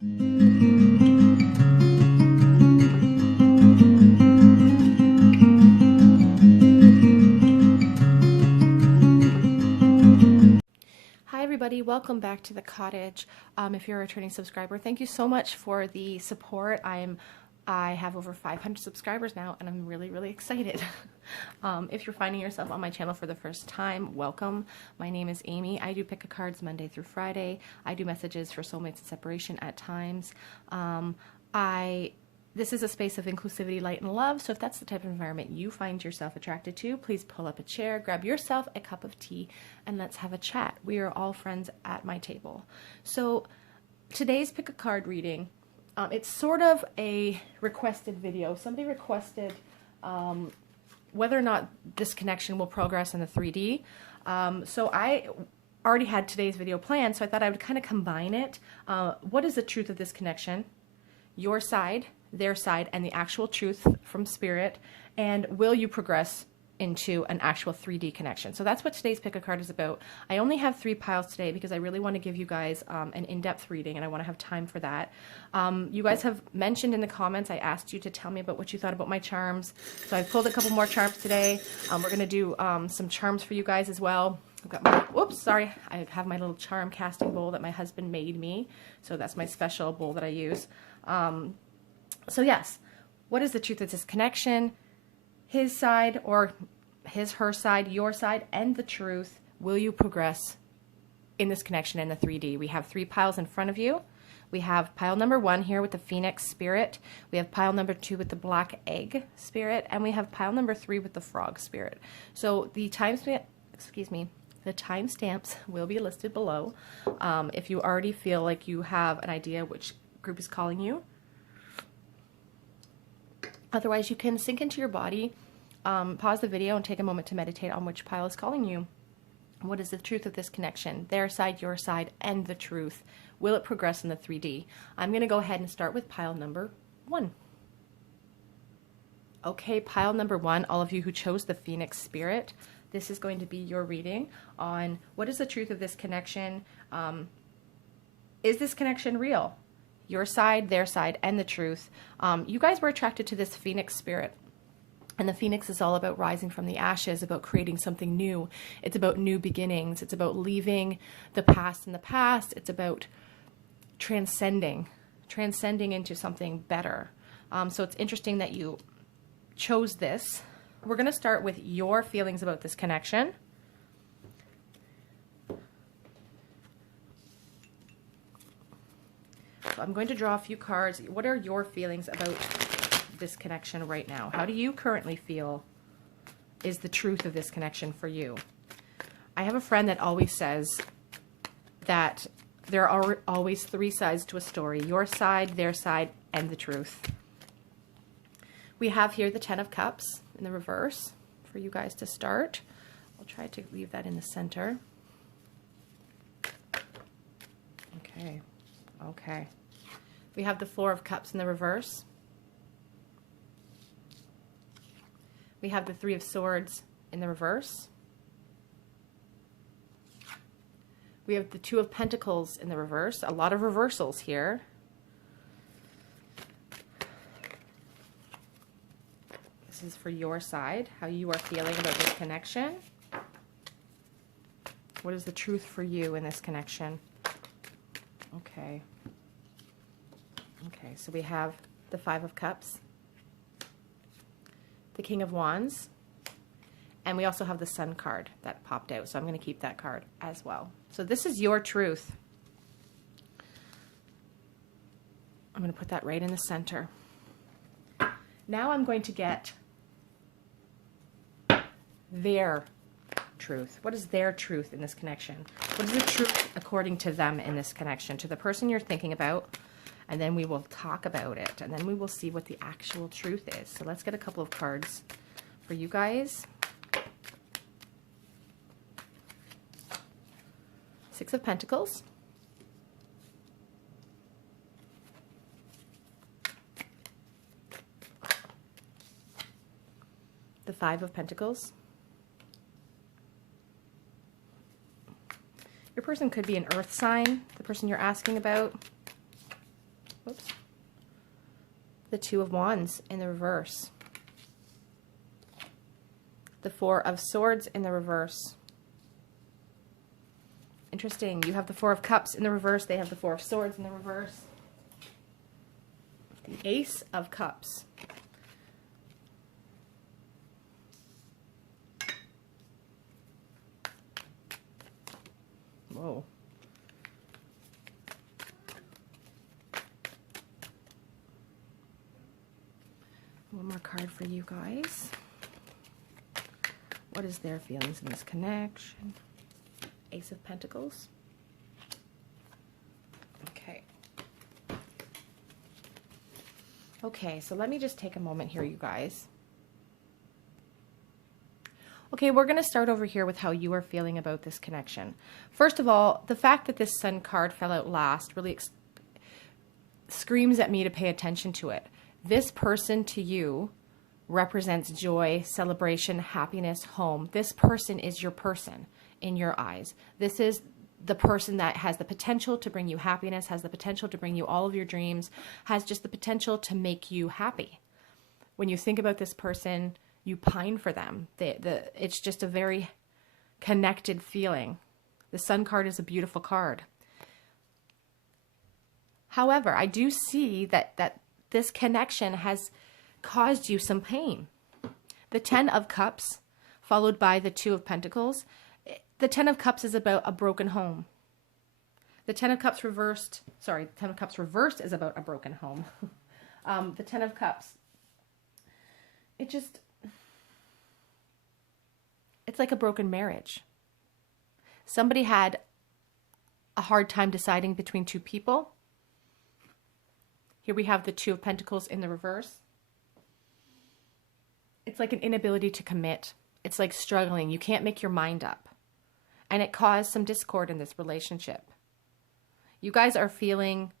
Hi everybody, welcome back to the cottage. If you're a returning subscriber, thank you so much for the support. I have over 500 subscribers now, and I'm really excited. If you're finding yourself on my channel for the first time, welcome. My name is Amy. I do pick-a-cards Monday through Friday. I do messages for soulmates and separation at times. This is a space of inclusivity, light, and love, so if that's the type of environment you find yourself attracted to, please pull up a chair, grab yourself a cup of tea, and let's have a chat. We are all friends at my table. So today's pick-a-card reading, it's sort of a requested video. Somebody requested whether or not this connection will progress in the 3D. So I already had today's video planned, so I thought I would kind of combine it. What is the truth of this connection? Your side, their side, and the actual truth from spirit, and will you progress into an actual 3D connection? So that's what today's pick a card is about. I only have 3 piles today because I really want to give you guys an in-depth reading, and I want to have time for that. You guys have mentioned in the comments, I asked you to tell me about what you thought about my charms, so I pulled a couple more charms today. We're going to do some charms for you guys as well. I've got my, whoops, sorry, I have my little charm casting bowl that my husband made me, so that's my special bowl that I use. So yes, what is the truth of this connection? His side, or his, her side, your side, and the truth. Will you progress in this connection in the 3D? We have 3 piles in front of you. We have pile number 1 here with the Phoenix spirit. We have pile number 2 with the Black Egg spirit, and we have pile number 3 with the Frog spirit. So the timestamp, the timestamps will be listed below. If you already feel like you have an idea which group is calling you. Otherwise, you can sink into your body, pause the video, and take a moment to meditate on which pile is calling you. What is the truth of this connection? Their side, your side, and the truth. Will it progress in the 3D? I'm going to go ahead and start with pile number 1. Okay, pile number 1, all of you who chose the Phoenix spirit, this is going to be your reading on what is the truth of this connection. Is this connection real? Your side, their side, and the truth. You guys were attracted to this Phoenix spirit. And the Phoenix is all about rising from the ashes, about creating something new. It's about new beginnings. It's about leaving the past in the past. It's about transcending into something better. So it's interesting that you chose this. We're going to start with your feelings about this connection. So I'm going to draw a few cards. What are your feelings about this connection right now? How do you currently feel is the truth of this connection for you? I have a friend that always says that there are always 3 sides to a story. Your side, their side, and the truth. We have here the 10 of Cups in the reverse for you guys to start. I'll try to leave that in the center. Okay. Okay. We have the 4 of Cups in the reverse. We have the 3 of Swords in the reverse. We have the 2 of Pentacles in the reverse. A lot of reversals here. This is for your side, how you are feeling about this connection. What is the truth for you in this connection? Okay. Okay, so we have the 5 of Cups, the King of Wands, and we also have the Sun card that popped out, so I'm going to keep that card as well. So this is your truth. I'm going to put that right in the center. Now I'm going to get their truth. What is their truth in this connection? What is the truth according to them in this connection, to the person you're thinking about? And then we will talk about it, and then we will see what the actual truth is. So let's get a couple of cards for you guys. 6 of Pentacles. The 5 of Pentacles. Your person could be an earth sign, the person you're asking about. Whoops. The Two of Wands in the reverse. The Four of Swords in the reverse. Interesting. You have the Four of Cups in the reverse. They have the Four of Swords in the reverse. The Ace of Cups. Whoa. One more card for you guys. What is their feelings in this connection? Ace of Pentacles. Okay. Okay, so let me just take a moment here, you guys. Okay, we're going to start over here with how you are feeling about this connection. First of all, the fact that this Sun card fell out last really screams at me to pay attention to it. This person to you represents joy, celebration, happiness, home. This person is your person in your eyes. This is the person that has the potential to bring you happiness, has the potential to bring you all of your dreams, has just the potential to make you happy. When you think about this person, you pine for them. It's just a very connected feeling. The Sun card is a beautiful card. However, I do see that this connection has caused you some pain. The Ten of Cups, followed by the Two of Pentacles. The Ten of Cups is about a broken home. The Ten of Cups reversed, sorry, the Ten of Cups reversed is about a broken home. The Ten of Cups, it's like a broken marriage. Somebody had a hard time deciding between two people. Here we have the Two of Pentacles in the reverse. It's like an inability to commit. It's like struggling. You can't make your mind up. And it caused some discord in this relationship. You guys are feeling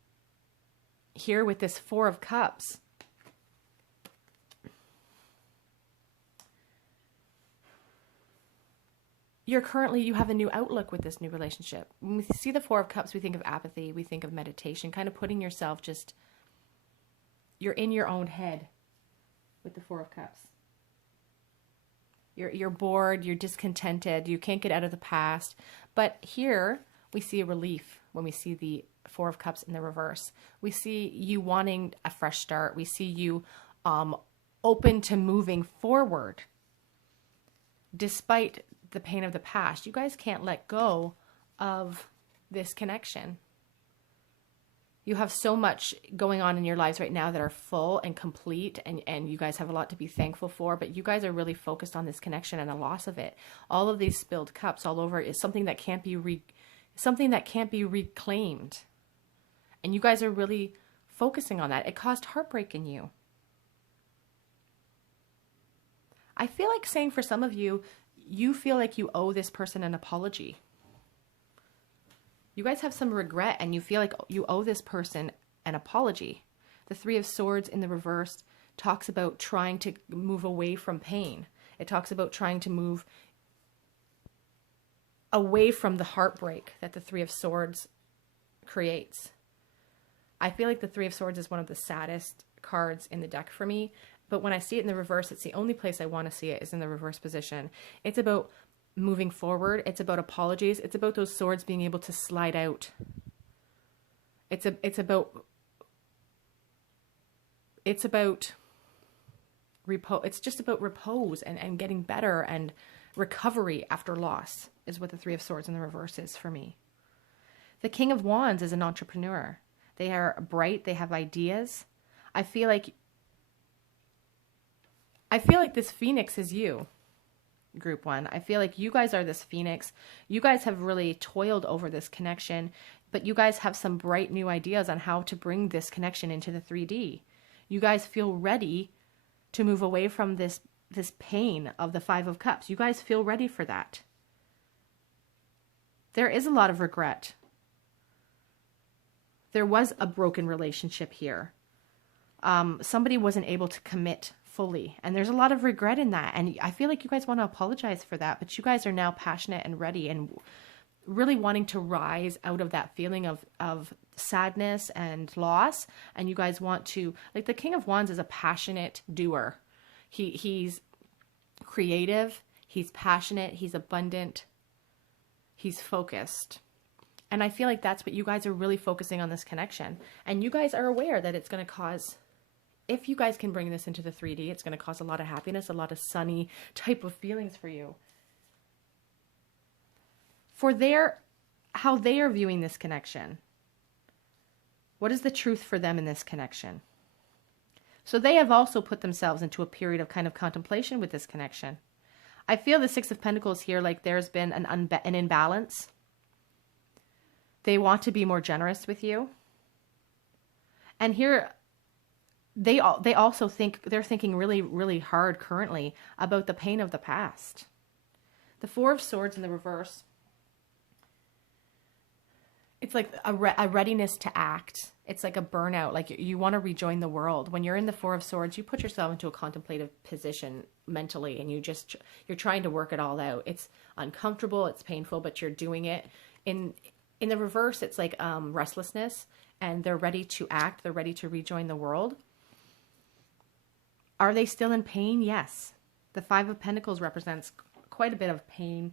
here with this Four of Cups. You have a new outlook with this new relationship. When we see the Four of Cups, we think of apathy. We think of meditation, kind of putting yourself you're in your own head with the Four of Cups. You're bored, you're discontented, you can't get out of the past. But here we see a relief when we see the Four of Cups in the reverse. We see you wanting a fresh start. We see you open to moving forward despite the pain of the past. You guys can't let go of this connection. You have so much going on in your lives right now that are full and complete, and you guys have a lot to be thankful for, but you guys are really focused on this connection and the loss of it. All of these spilled cups all over is something that can't be reclaimed. And you guys are really focusing on that. It caused heartbreak in you. I feel like saying for some of you, you feel like you owe this person an apology. You guys have some regret and you feel like you owe this person an apology. The Three of Swords in the reverse talks about trying to move away from pain. It talks about trying to move away from the heartbreak that the Three of Swords creates. I feel like the Three of Swords is one of the saddest cards in the deck for me, but when I see it in the reverse, it's the only place I want to see it is in the reverse position. It's about moving forward. It's about apologies. It's about those swords being able to slide out. It's about repose. It's just about repose and getting better and recovery after loss is what the Three of Swords in the reverse is for me. The King of Wands is an entrepreneur. They are bright. They have ideas. I feel like this Phoenix is you. Group one. I feel like you guys are this Phoenix. You guys have really toiled over this connection, but you guys have some bright new ideas on how to bring this connection into the 3D. You guys feel ready to move away from this pain of the Five of Cups. You guys feel ready for that. There is a lot of regret. There was a broken relationship here. Somebody wasn't able to commit fully, and there's a lot of regret in that, and I feel like you guys want to apologize for that, but you guys are now passionate and ready and really wanting to rise out of that feeling of sadness and loss. And you guys want to, like, the King of Wands is a passionate doer. He's creative, he's passionate, he's abundant, he's focused. And I feel like that's what you guys are really focusing on, this connection. And you guys are aware that it's going to cause, if you guys can bring this into the 3D, it's going to cause a lot of happiness, a lot of sunny type of feelings for you. For how they are viewing this connection. What is the truth for them in this connection? So they have also put themselves into a period of kind of contemplation with this connection. I feel the Six of Pentacles here, like there's been an imbalance. They want to be more generous with you. And here, they also think, they're thinking really, really hard currently about the pain of the past. The Four of Swords in the reverse. It's like a readiness to act. It's like a burnout. Like you want to rejoin the world. When you're in the Four of Swords, you put yourself into a contemplative position mentally, and you're trying to work it all out. It's uncomfortable, it's painful, but you're doing it. In the reverse, it's like restlessness, and they're ready to act. They're ready to rejoin the world. Are they still in pain? Yes. The Five of Pentacles represents quite a bit of pain.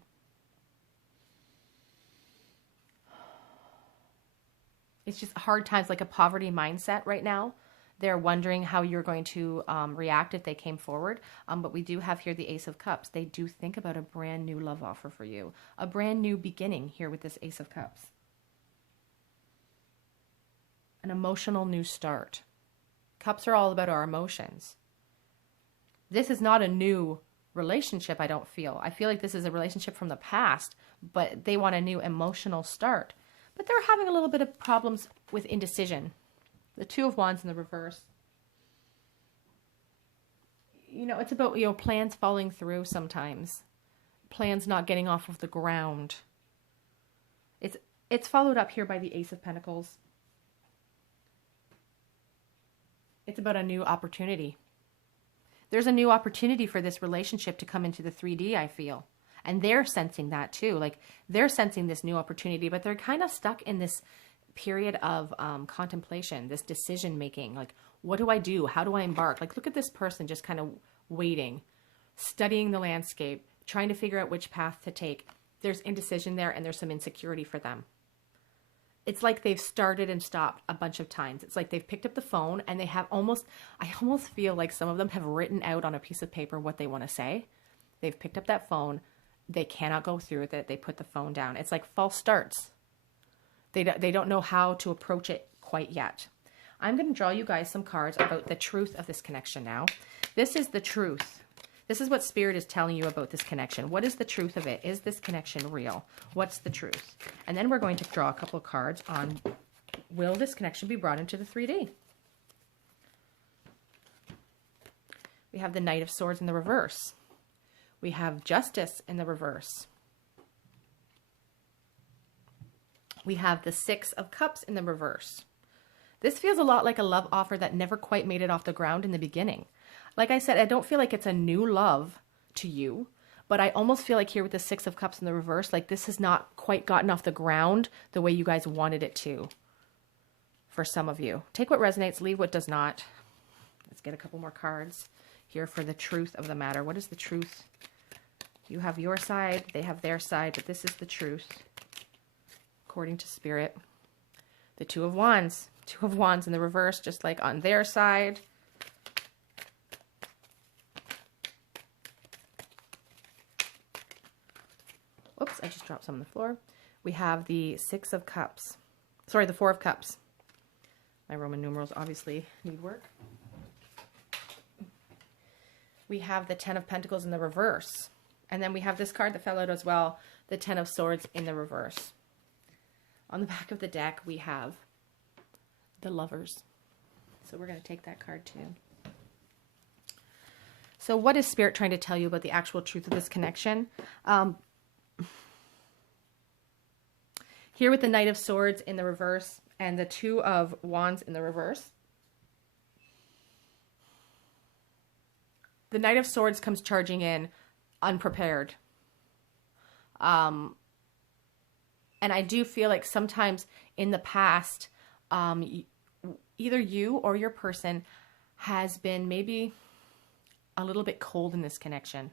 It's just hard times, like a poverty mindset right now. They're wondering how you're going to react if they came forward. But we do have here the Ace of Cups. They do think about a brand new love offer for you. A brand new beginning here with this Ace of Cups. An emotional new start. Cups are all about our emotions. This is not a new relationship, I don't feel. I feel like this is a relationship from the past, but they want a new emotional start. But they're having a little bit of problems with indecision. The Two of Wands in the reverse. You know, it's about, you know, plans falling through sometimes. Plans not getting off of the ground. It's followed up here by the Ace of Pentacles. It's about a new opportunity. There's a new opportunity for this relationship to come into the 3D, I feel. And they're sensing that too. Like, they're sensing this new opportunity, but they're kind of stuck in this period of contemplation, this decision making. Like, what do I do? How do I embark? Like, look at this person just kind of waiting, studying the landscape, trying to figure out which path to take. There's indecision there, and there's some insecurity for them. It's like they've started and stopped a bunch of times. It's like they've picked up the phone and they have I almost feel like some of them have written out on a piece of paper what they want to say. They've picked up that phone. They cannot go through with it. They put the phone down. It's like false starts. They don't know how to approach it quite yet. I'm going to draw you guys some cards about the truth of this connection now. This is the truth. This is what Spirit is telling you about this connection. What is the truth of it? Is this connection real? What's the truth? And then we're going to draw a couple of cards on, will this connection be brought into the 3D? We have the Knight of Swords in the reverse. We have Justice in the reverse. We have the Six of Cups in the reverse. This feels a lot like a love offer that never quite made it off the ground in the beginning. Like I said, I don't feel like it's a new love to you, but I almost feel like here with the Six of Cups in the reverse, like this has not quite gotten off the ground the way you guys wanted it to for some of you. Take what resonates, leave what does not. Let's get a couple more cards here for the truth of the matter. What is the truth? You have your side, they have their side, but this is the truth according to Spirit. The Two of Wands. Two of Wands in the reverse, just like on their side. Whoops, I just dropped some on the floor. We have the Six of Cups. Sorry, the Four of Cups. My Roman numerals obviously need work. We have the Ten of Pentacles in the reverse. And then we have this card that fell out as well, the Ten of Swords in the reverse. On the back of the deck, we have the Lovers. So we're going to take that card too. So what is Spirit trying to tell you about the actual truth of this connection? Here with the Knight of Swords in the reverse and the Two of Wands in the reverse. The Knight of Swords comes charging in unprepared. And I do feel like sometimes in the past, either you or your person has been maybe a little bit cold in this connection.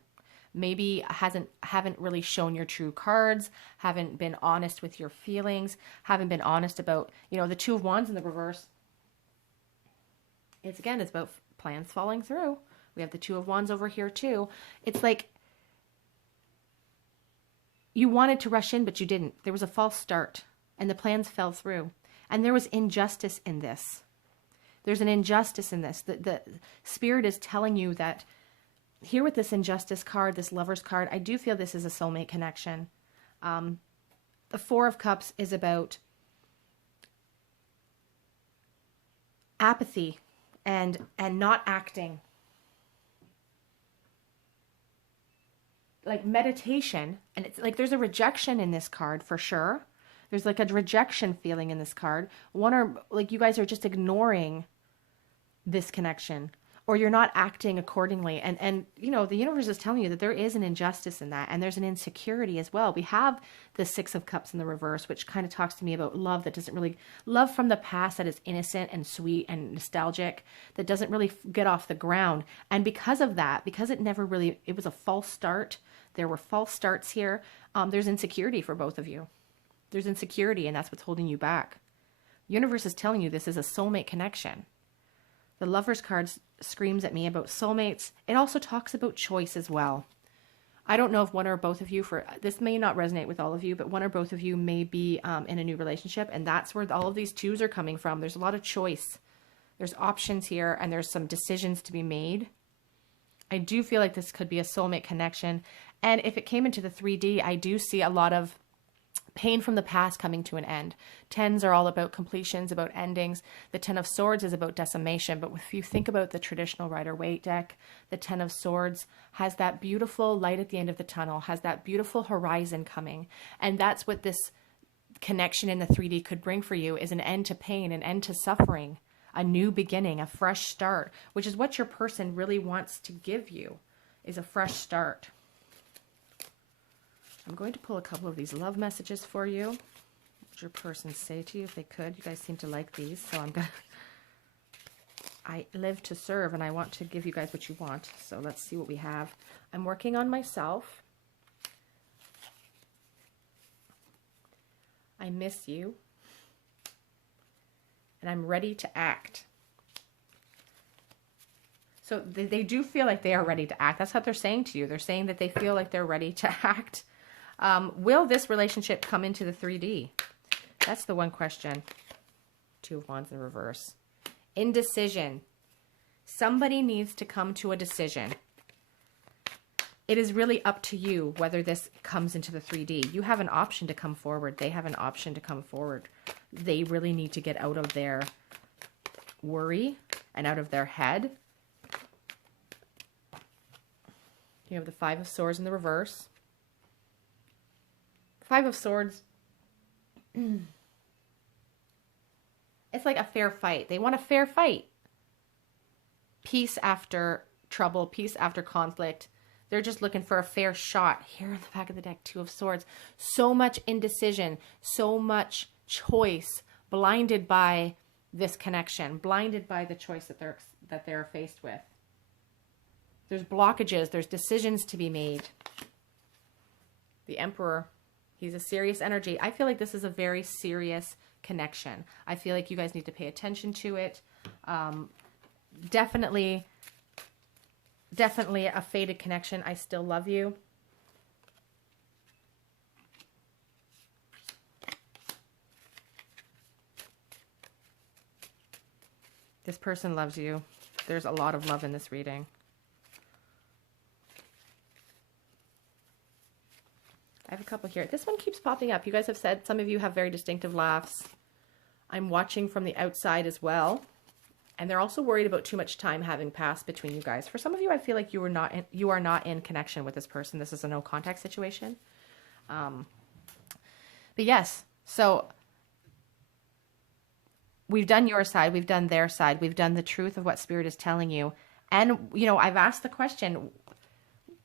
Maybe haven't really shown your true cards, haven't been honest with your feelings, haven't been honest about, you know, the Two of Wands in the reverse. It's about plans falling through. We have the Two of Wands over here too. It's like you wanted to rush in, but you didn't. There was a false start and the plans fell through. And there was injustice in this. There's an injustice in this. The Spirit is telling you that here with this injustice card, this Lover's card, I do feel this is a soulmate connection. The Four of Cups is about apathy and not acting. Like meditation, and it's like there's a rejection in this card for sure. There's like a rejection feeling in this card. One or like you guys are just ignoring this connection, or you're not acting accordingly. And you know, the universe is telling you that there is an injustice in that, and there's an insecurity as well. We have the Six of Cups in the reverse, which kind of talks to me about love that doesn't really, love from the past that is innocent and sweet and nostalgic, that doesn't really get off the ground. And because of that, because it never really, it was a false start, there were false starts here, there's insecurity for both of you. There's insecurity, and that's what's holding you back. The universe is telling you this is a soulmate connection. The Lover's card screams at me about soulmates. It also talks about choice as well. I don't know if one or both of you, this may not resonate with all of you, but one or both of you may be in a new relationship, and that's where all of these twos are coming from. There's a lot of choice. There's options here, and there's some decisions to be made. I do feel like this could be a soulmate connection. And if it came into the 3D, I do see a lot of pain from the past coming to an end. Tens are all about completions, about endings. The Ten of Swords is about decimation. But if you think about the traditional Rider-Waite deck, the Ten of Swords has that beautiful light at the end of the tunnel, has that beautiful horizon coming. And that's what this connection in the 3D could bring for you, is an end to pain, an end to suffering, a new beginning, a fresh start, which is what your person really wants to give you, is a fresh start. I'm going to pull a couple of these love messages for you. What would your person say to you if they could? You guys seem to like these, so I live to serve, and I want to give you guys what you want. So let's see what we have. I'm working on myself. I miss you. And I'm ready to act. So they do feel like they are ready to act. That's what they're saying to you. They're saying that they feel like they're ready to act. Will this relationship come into the 3D? That's the one question. Two of Wands in reverse. Indecision. Somebody needs to come to a decision. It is really up to you whether this comes into the 3D. You have an option to come forward. They have an option to come forward. They really need to get out of their worry and out of their head. You have the Five of Swords in the reverse. Five of Swords. It's like a fair fight. They want a fair fight. Peace after trouble, peace after conflict. They're just looking for a fair shot. Here in the back of the deck, Two of Swords. So much indecision, so much choice, blinded by this connection, blinded by the choice that they're faced with. There's blockages, there's decisions to be made. The Emperor, he's a serious energy. I feel like this is a very serious connection. I feel like you guys need to pay attention to it. Definitely a fated connection. I still love you. This person loves you. There's a lot of love in this reading. I have a couple here. This one keeps popping up. You guys have said some of you have very distinctive laughs. I'm watching from the outside as well. And they're also worried about too much time having passed between you guys. For some of you, I feel like you are not in connection with this person. This is a no contact situation. But yes, so we've done your side, we've done their side, we've done the truth of what Spirit is telling you. And, you know, I've asked the question,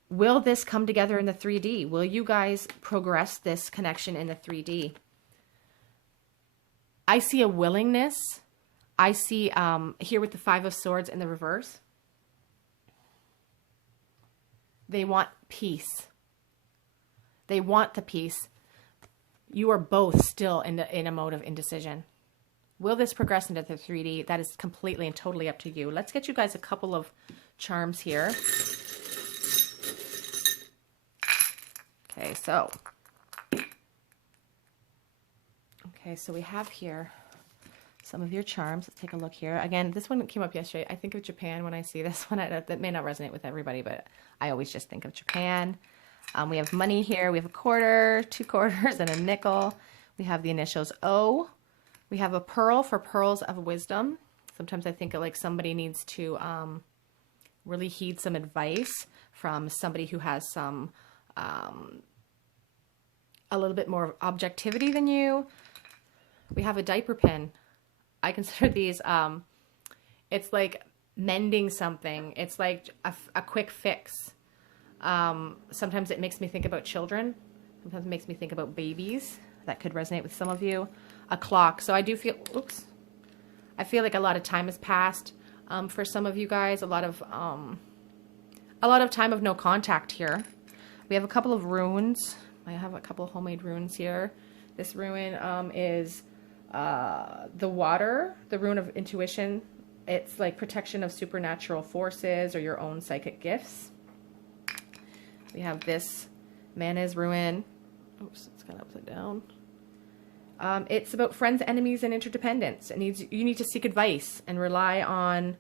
will this come together in the 3D? Will you guys progress this connection in the 3D? I see a willingness. I see here with the Five of Swords in the reverse. They want peace. They want the peace. You are both still in a mode of indecision. Will this progress into the 3D? That is completely and totally up to you. Let's get you guys a couple of charms here. Okay, so we have here some of your charms. Let's take a look here. Again, this one came up yesterday. I think of Japan when I see this one. That may not resonate with everybody, but I always just think of Japan. We have money here. We have a quarter, 2 quarters, and a nickel. We have the initials O. We have a pearl for pearls of wisdom. Sometimes I think like somebody needs to really heed some advice from somebody who has some a little bit more objectivity than you. We have a diaper pin. I consider these, it's like mending something. It's like a quick fix. Sometimes it makes me think about children. Sometimes it makes me think about babies. That could resonate with some of you. A clock. So I do feel, I feel like a lot of time has passed for some of you guys. A lot of time of no contact here. We have a couple of runes. I have a couple of homemade runes here. This rune is the water, the rune of intuition. It's like protection of supernatural forces or your own psychic gifts. We have this Mana's rune. Oops, it's kind of upside down. It's about friends, enemies, and interdependence. You need to seek advice and rely on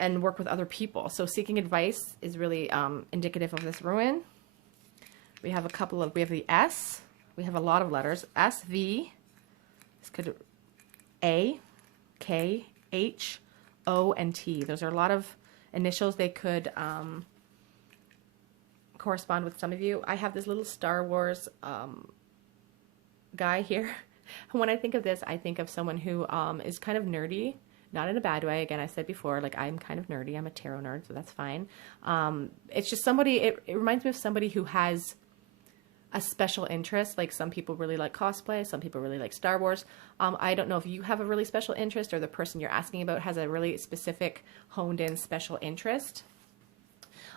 and work with other people. So seeking advice is really indicative of this rune. We have we have the S. We have a lot of letters. S, V. This could A, K, H, O, and T. Those are a lot of initials. They could correspond with some of you. I have this little Star Wars guy here. When I think of this, I think of someone who is kind of nerdy, not in a bad way. Again, I said before, like I'm kind of nerdy. I'm a tarot nerd, so that's fine. It's just somebody, it reminds me of somebody who has a special interest. Like some people really like cosplay. Some people really like Star Wars. I don't know if you have a really special interest or the person you're asking about has a really specific honed in special interest.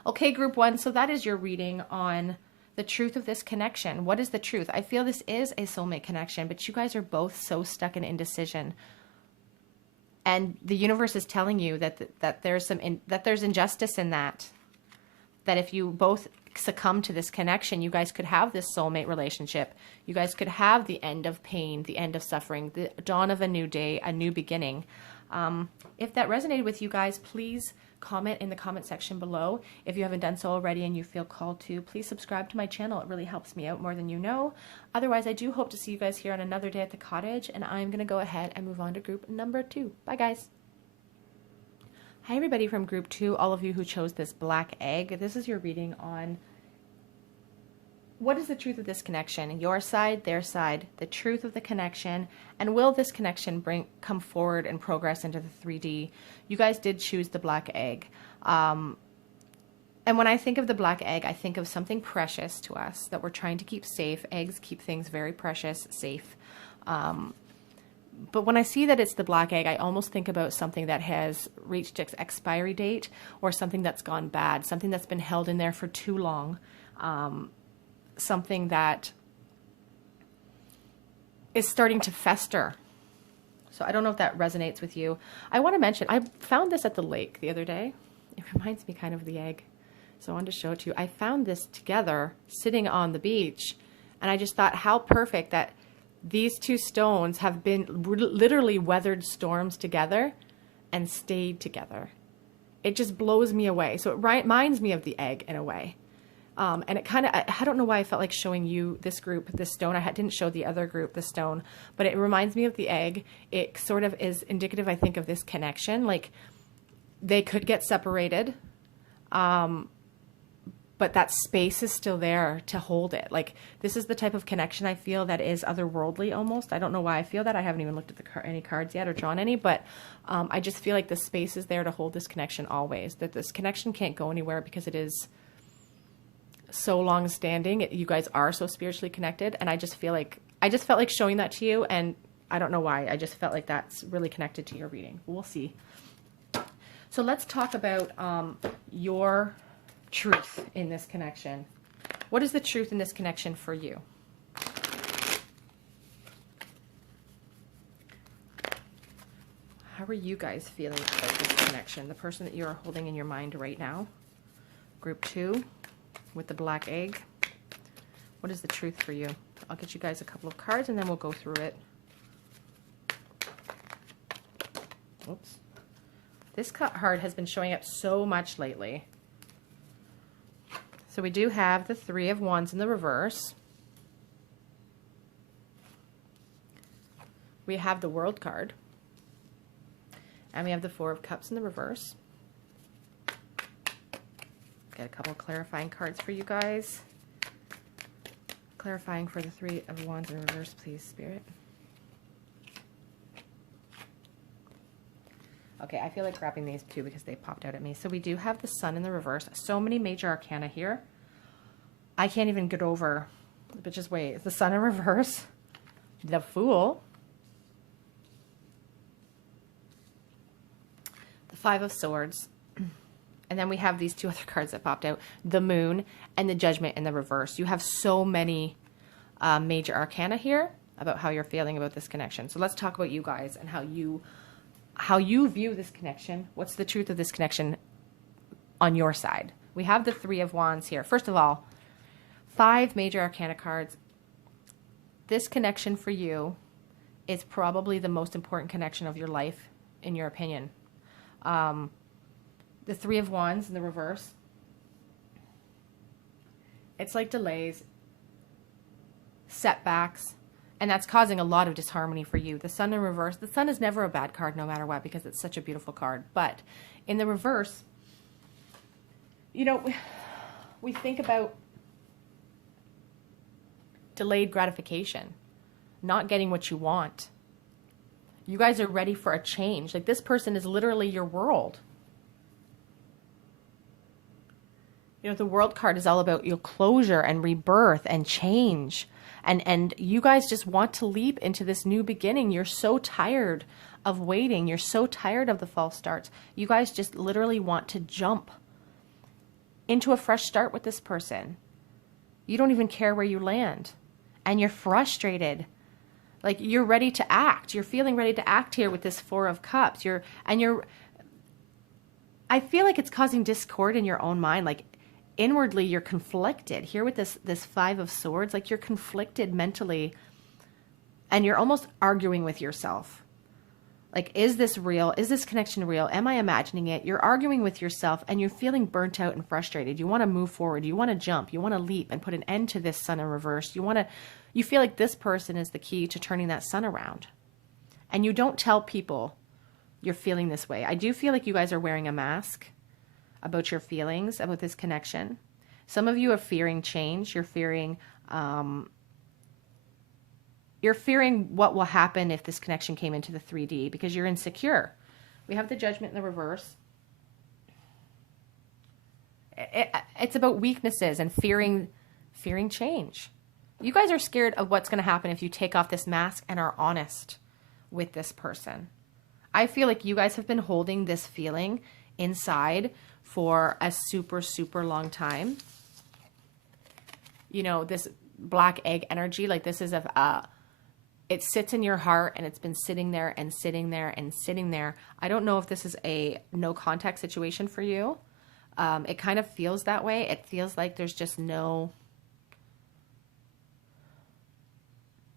Okay, group 1. So that is your reading on the truth of this connection. What is the truth? I feel this is a soulmate connection, but you guys are both so stuck in indecision. And the universe is telling you that there's injustice in that. That if you both succumb to this connection, you guys could have this soulmate relationship. You guys could have the end of pain, the end of suffering, the dawn of a new day, a new beginning. If that resonated with you guys, please comment in the comment section below. If you haven't done so already and you feel called to, please subscribe to my channel. It really helps me out more than you know. Otherwise, I do hope to see you guys here on another day at the cottage, and I'm going to go ahead and move on to group number 2. Bye, guys. Hi, everybody from group 2, all of you who chose this black egg. This is your reading on what is the truth of this connection, your side, their side, the truth of the connection, and will this connection come forward and progress into the 3D? You guys did choose the black egg. And when I think of the black egg, I think of something precious to us that we're trying to keep safe. Eggs keep things very precious, safe. But when I see that it's the black egg, I almost think about something that has reached its expiry date or something that's gone bad, something that's been held in there for too long. Something that is starting to fester. So I don't know if that resonates with you. I want to mention, I found this at the lake the other day. It reminds me kind of the egg. So I wanted to show it to you. I found this together sitting on the beach. And I just thought how perfect that these two stones have been literally weathered storms together and stayed together. It just blows me away. So it reminds me of the egg in a way. And it kind of, I don't know why I felt like showing you this group, this stone. I didn't show the other group, the stone, but it reminds me of the egg. It sort of is indicative, I think, of this connection. Like they could get separated, but that space is still there to hold it. Like this is the type of connection I feel that is otherworldly almost. I don't know why I feel that. I haven't even looked at any cards yet or drawn any, but I just feel like the space is there to hold this connection always. That this connection can't go anywhere because it is so long standing. You guys are so spiritually connected, and I just felt like showing that to you. And I don't know why. I just felt like that's really connected to your reading. We'll see. So let's talk about your truth in this connection. What is the truth in this connection for you? How are you guys feeling about this connection? The person that you are holding in your mind right now. Group 2 with the black egg. What is the truth for you? I'll get you guys a couple of cards and then we'll go through it. Oops. This card has been showing up so much lately. So we do have the 3 of Wands in the reverse. We have the World card. And we have the 4 of Cups in the reverse. Get a couple clarifying cards for you guys. Clarifying for the 3 of Wands in reverse, please, Spirit. Okay, I feel like grabbing these two because they popped out at me. So we do have the Sun in the reverse. So many major arcana here. I can't even get over, but just wait. The Sun in reverse. The Fool. The 5 of Swords. And then we have these 2 other cards that popped out. The Moon and the Judgment in the reverse. You have so many major arcana here about how you're feeling about this connection. So let's talk about you guys and how you view this connection. What's the truth of this connection on your side? We have the 3 of Wands here. First of all, 5 major arcana cards. This connection for you is probably the most important connection of your life, in your opinion. The 3 of Wands in the reverse. It's like delays, setbacks, and that's causing a lot of disharmony for you. The Sun in reverse. The Sun is never a bad card no matter what because it's such a beautiful card. But in the reverse, you know, we think about delayed gratification, not getting what you want. You guys are ready for a change. Like, this person is literally your world. You know, the World card is all about your closure and rebirth and change. And you guys just want to leap into this new beginning. You're so tired of waiting. You're so tired of the false starts. You guys just literally want to jump into a fresh start with this person. You don't even care where you land. And you're frustrated. Like, you're ready to act. You're feeling ready to act here with this 4 of Cups. I feel like it's causing discord in your own mind. Like, inwardly, you're conflicted. Here with this 5 of Swords, like, you're conflicted mentally. And you're almost arguing with yourself. Like, is this real? Is this connection real? Am I imagining it? You're arguing with yourself and you're feeling burnt out and frustrated. You want to move forward. You want to jump. You want to leap and put an end to this Sun in reverse. You feel like this person is the key to turning that Sun around. And you don't tell people you're feeling this way. I do feel like you guys are wearing a mask about your feelings, about this connection. Some of you are fearing change. You're fearing what will happen if this connection came into the 3D because you're insecure. We have the Judgment in the reverse. It's about weaknesses and fearing change. You guys are scared of what's going to happen if you take off this mask and are honest with this person. I feel like you guys have been holding this feeling inside for a super, super long time. You know, this black egg energy, like this is it sits in your heart and it's been sitting there and sitting there and sitting there. I don't know if this is a no contact situation for you. It kind of feels that way. It feels like there's just no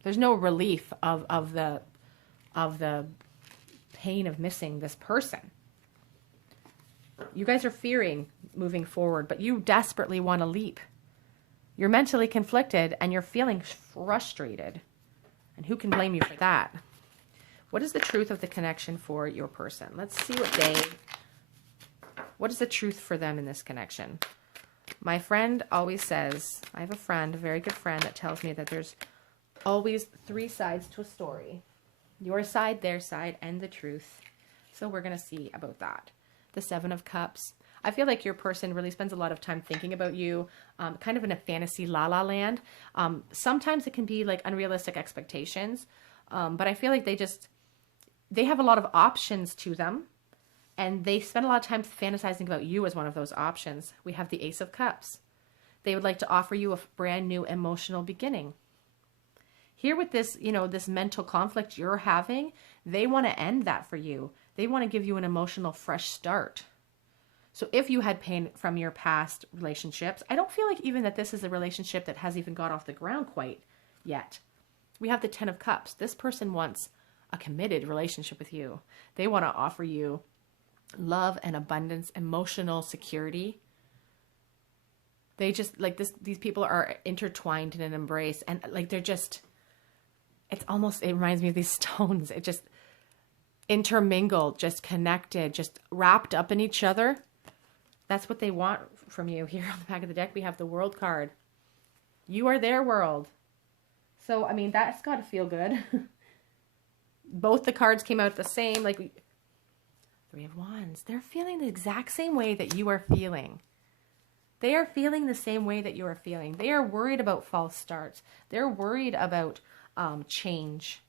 relief of the pain of missing this person. You guys are fearing moving forward, but you desperately want to leap. You're mentally conflicted and you're feeling frustrated. And who can blame you for that? What is the truth of the connection for your person? Let's see what is the truth for them in this connection? My friend always says, I have a friend, a very good friend, that tells me that there's always 3 sides to a story. Your side, their side, and the truth. So we're going to see about that. The 7 of Cups. I feel like your person really spends a lot of time thinking about you, kind of in a fantasy la-la land. Sometimes it can be like unrealistic expectations. But I feel like they have a lot of options to them, and they spend a lot of time fantasizing about you as one of those options. We have the Ace of Cups. They would like to offer you a brand new emotional beginning. Here with this, this mental conflict you're having, they want to end that for you. They want to give you an emotional fresh start. So if you had pain from your past relationships, I don't feel like even that this is a relationship that has even got off the ground quite yet. We have the Ten of Cups. This person wants a committed relationship with you. They want to offer you love and abundance, emotional security. They just like this, these people are intertwined in an embrace, and like they're just, it reminds me of these stones. It just intermingled, just connected, just wrapped up in each other. That's what they want from you. Here on the back of the deck, we have the World card. You are their world. So, I mean, that's got to feel good. Both the cards came out the same. Like, Three of Wands. They're feeling the exact same way that you are feeling. They are feeling the same way that you are feeling. They are worried about false starts. They're worried about change.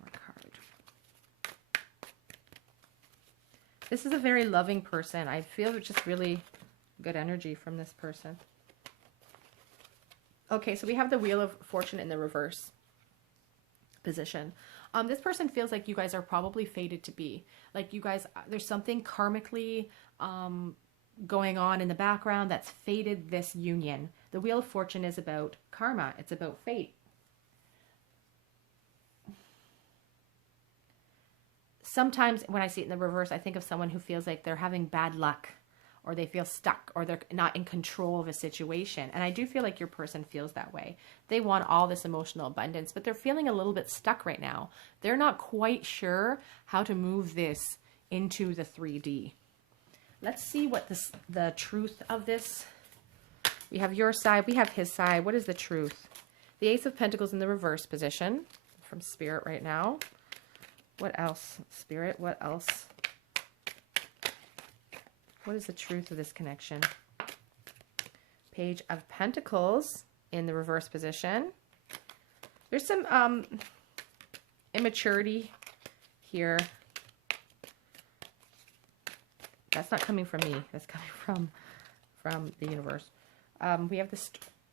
More card. This is a very loving person. I feel just really good energy from this person. Okay, so we have the Wheel of Fortune in the reverse position. This person feels like you guys are probably fated to be. Like you guys, there's something karmically going on in the background that's fated this union. The Wheel of Fortune is about karma. It's about fate. Sometimes when I see it in the reverse, I think of someone who feels like they're having bad luck, or they feel stuck, or they're not in control of a situation. And I do feel like your person feels that way. They want all this emotional abundance, but they're feeling a little bit stuck right now. They're not quite sure how to move this into the 3D. Let's see what the truth of this. We have your side, we have his side. What is the truth? The Ace of Pentacles in the reverse position from Spirit right now. What else, Spirit? What else? What is the truth of this connection? Page of Pentacles in the reverse position. There's some immaturity here. That's not coming from me. That's coming from the universe. We have this.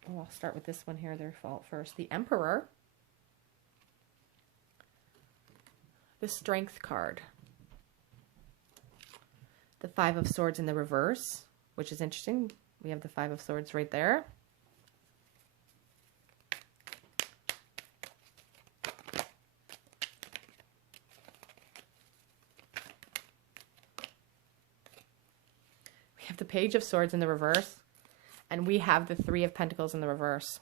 Oh, I'll start with this one here. Their fault first. The Emperor. The Strength card. The Five of Swords in the reverse, which is interesting. We have the Five of Swords right there. We have the Page of Swords in the reverse, and we have the Three of Pentacles in the reverse.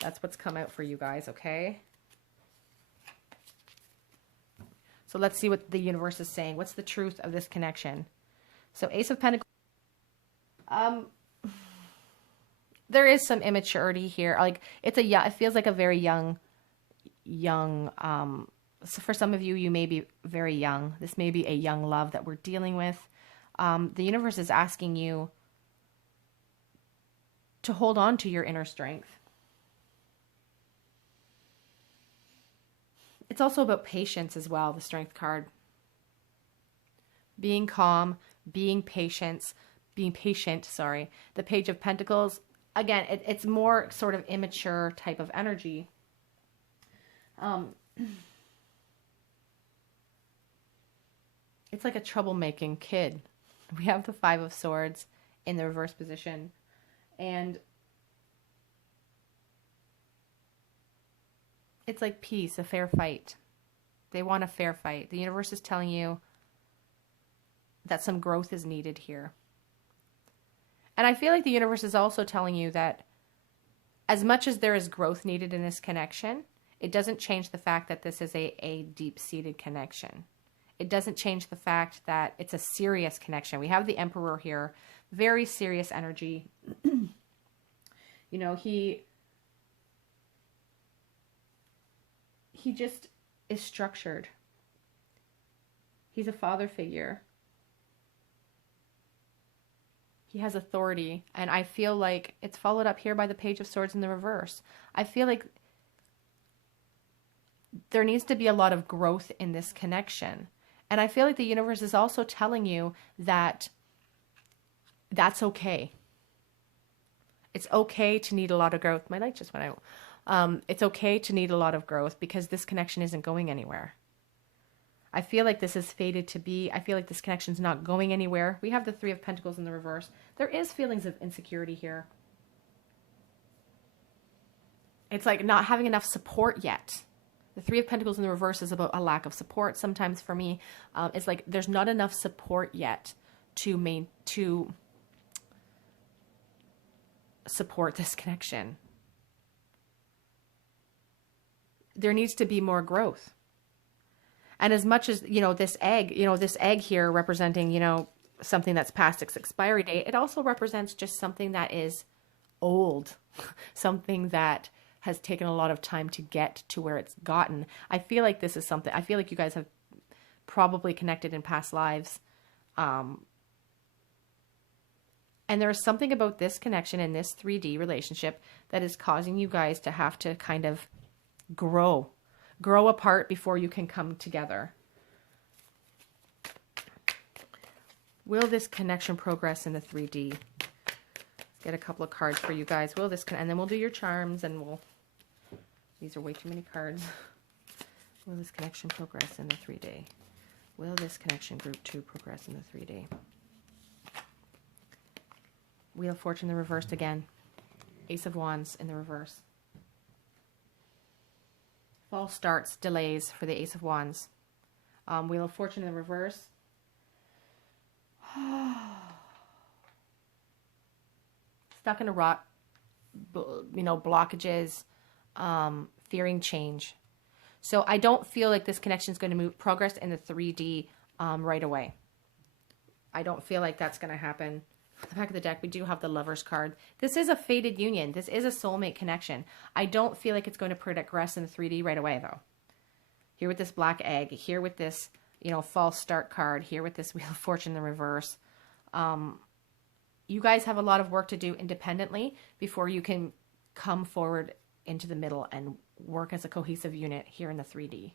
That's what's come out for you guys, okay? So let's see what the universe is saying. What's the truth of this connection? So Ace of Pentacles, there is some immaturity here. Like it feels like a very young, so for some of you, you may be very young. This may be a young love that we're dealing with. The universe is asking you to hold on to your inner strength. It's also about patience as well, the Strength card. Being calm, being patient, sorry. The Page of Pentacles, again, it's more sort of immature type of energy. It's like a troublemaking kid. We have the Five of Swords in the reverse position. And it's like peace, a fair fight. They want a fair fight. The universe is telling you that some growth is needed here. And I feel like the universe is also telling you that as much as there is growth needed in this connection, it doesn't change the fact that this is a deep-seated connection. It doesn't change the fact that it's a serious connection. We have the Emperor here, very serious energy. You know, he just is structured. He's a father figure. He has authority, and I feel like it's followed up here by the Page of Swords in the reverse. I feel like there needs to be a lot of growth in this connection. And I feel like the universe is also telling you that that's okay. It's okay to need a lot of growth. My light just went out. It's okay to need a lot of growth because this connection isn't going anywhere. I feel like this is fated to be. I feel like this connection's not going anywhere. We have the Three of Pentacles in the reverse. There is feelings of insecurity here. It's like not having enough support yet. The Three of Pentacles in the reverse is about a lack of support. Sometimes for me, it's like there's not enough support yet to support this connection. There needs to be more growth. And as much as, this egg here representing, something that's past its expiry date, it also represents just something that is old, something that has taken a lot of time to get to where it's gotten. I feel like this is something, I feel like you guys have probably connected in past lives. And there's something about this connection in this 3D relationship that is causing you guys to have to kind of grow apart before you can come together. Will this connection progress in the 3D? Get a couple of cards for you guys. And then we'll do your charms and these are way too many cards. Will this connection progress in the 3D? Will this connection group 2 progress in the 3D? Wheel of Fortune in the reverse again. Ace of Wands in the reverse. False starts, delays for the Ace of Wands. Wheel of Fortune in the reverse. Stuck in a rut, blockages, fearing change. So I don't feel like this connection is going to progress in the 3D right away. I don't feel like that's going to happen. At the back of the deck, we do have the Lovers card. This is a fated union. This is a soulmate connection. I don't feel like it's going to progress in the 3D right away, though. Here with this Black Egg, here with this, false start card, here with this Wheel of Fortune in the reverse. You guys have a lot of work to do independently before you can come forward into the middle and work as a cohesive unit here in the 3D.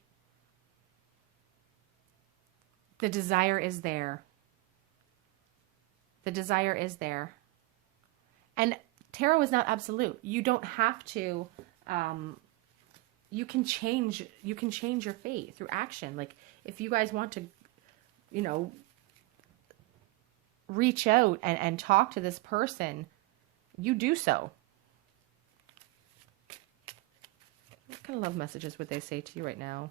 The desire is there. The desire is there. And tarot is not absolute. You don't have to, you can change your fate through action. Like if you guys want to, reach out and talk to this person, you do so. What kind of love messages would they say to you right now?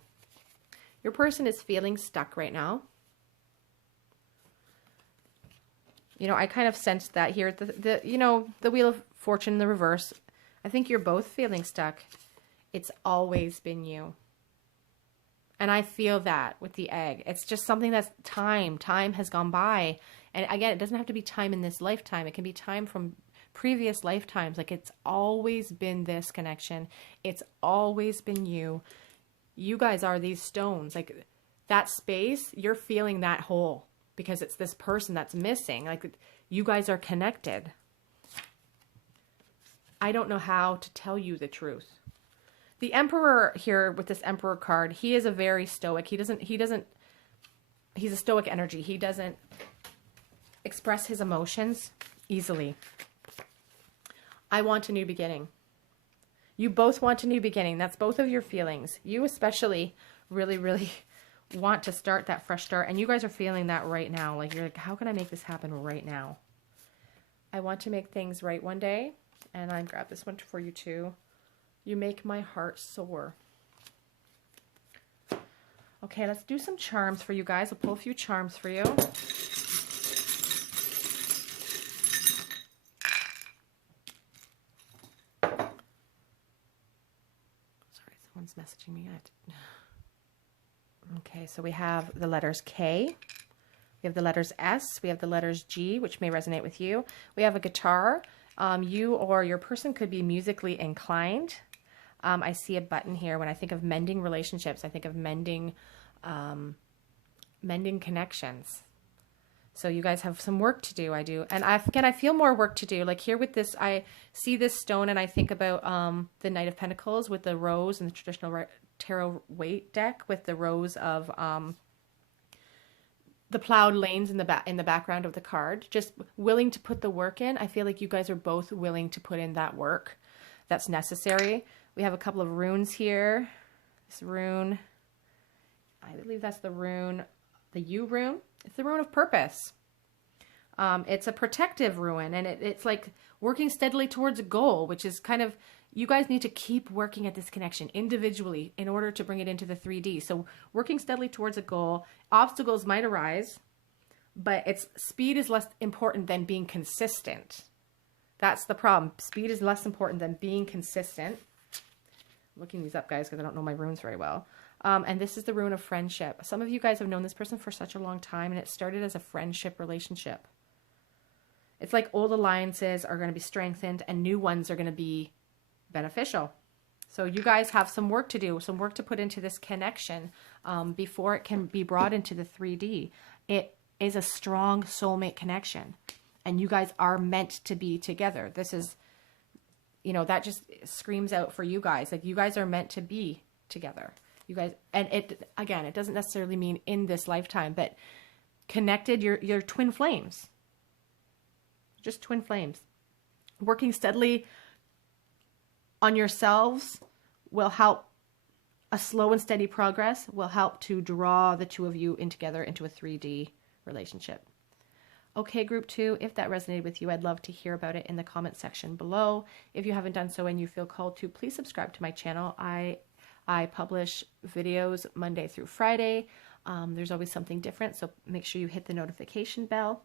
Your person is feeling stuck right now. I kind of sensed that here. The Wheel of Fortune in the reverse. I think you're both feeling stuck. It's always been you. And I feel that with the egg. It's just something that's time. Time has gone by. And again, it doesn't have to be time in this lifetime. It can be time from previous lifetimes. Like it's always been this connection. It's always been you. You guys are these stones. Like that space, you're feeling that hole. Because it's this person that's missing. Like you guys are connected. I don't know how to tell you the truth. The Emperor here with this Emperor card, he is a very stoic. He's a stoic energy. He doesn't express his emotions easily. I want a new beginning. You both want a new beginning. That's both of your feelings. You especially really, really want to start that fresh start, and you guys are feeling that right now. Like you're like, how can I make this happen right now? I want to make things right one day, and I grab this one for you too. You make my heart soar. Okay, let's do some charms for you guys. I'll pull a few charms for you. Sorry, someone's messaging me. Okay, so we have the letters K, we have the letters S, we have the letters G, which may resonate with you. We have a guitar. You or your person could be musically inclined. I see a button here. When I think of mending relationships, I think of mending connections. So you guys have some work to do. I do. And I feel more work to do. Like here with this, I see this stone and I think about the Knight of Pentacles with the rose and the tarot weight deck with the rows of the plowed lanes in the background of the card. Just willing to put the work in. I feel like you guys are both willing to put in that work that's necessary. We have a couple of runes here. This rune, I believe that's the rune, the U rune. It's the rune of purpose. It's a protective rune, and it's like working steadily towards a goal, which is kind of, you guys need to keep working at this connection individually in order to bring it into the 3D. So working steadily towards a goal, obstacles might arise, but speed is less important than being consistent. That's the problem. Speed is less important than being consistent. I'm looking these up, guys, because I don't know my runes very well. And this is the rune of friendship. Some of you guys have known this person for such a long time, and it started as a friendship relationship. It's like old alliances are going to be strengthened and new ones are going to be beneficial. So you guys have some work to do, some work to put into this connection before it can be brought into the 3D. It is a strong soulmate connection, and you guys are meant to be together. This is, you know, that just screams out for you guys. Like, you guys are meant to be together. You guys, and it, again, it doesn't necessarily mean in this lifetime, but connected, you're twin flames. Just twin flames. Working steadily on yourselves will help. A slow and steady progress will help to draw the two of you in together into a 3D relationship. Okay, group 2, if that resonated with you, I'd love to hear about it in the comment section below. If you haven't done so and you feel called to, please subscribe to my channel. I publish videos Monday through Friday. There's always something different, so make sure you hit the notification bell.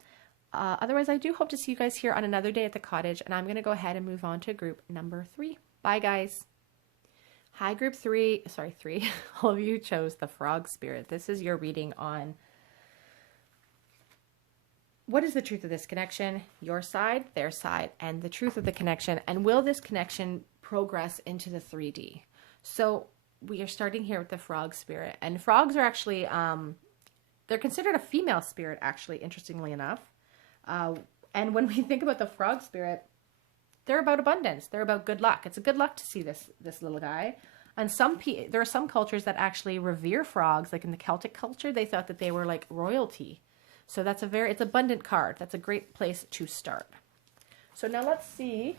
Otherwise, I do hope to see you guys here on another day at the cottage, and I'm going to go ahead and move on to group number 3. Bye, guys. Hi, group 3. Sorry, 3. All of you chose the frog spirit. This is your reading on what is the truth of this connection, your side, their side, and the truth of the connection, and will this connection progress into the 3D? So we are starting here with the frog spirit, and frogs are actually, they're considered a female spirit, actually, interestingly enough. And when we think about the frog spirit, they're about abundance. They're about good luck. It's a good luck to see this little guy. And there are some cultures that actually revere frogs, like in the Celtic culture, they thought that they were like royalty. So that's it's abundant card. That's a great place to start. So now let's see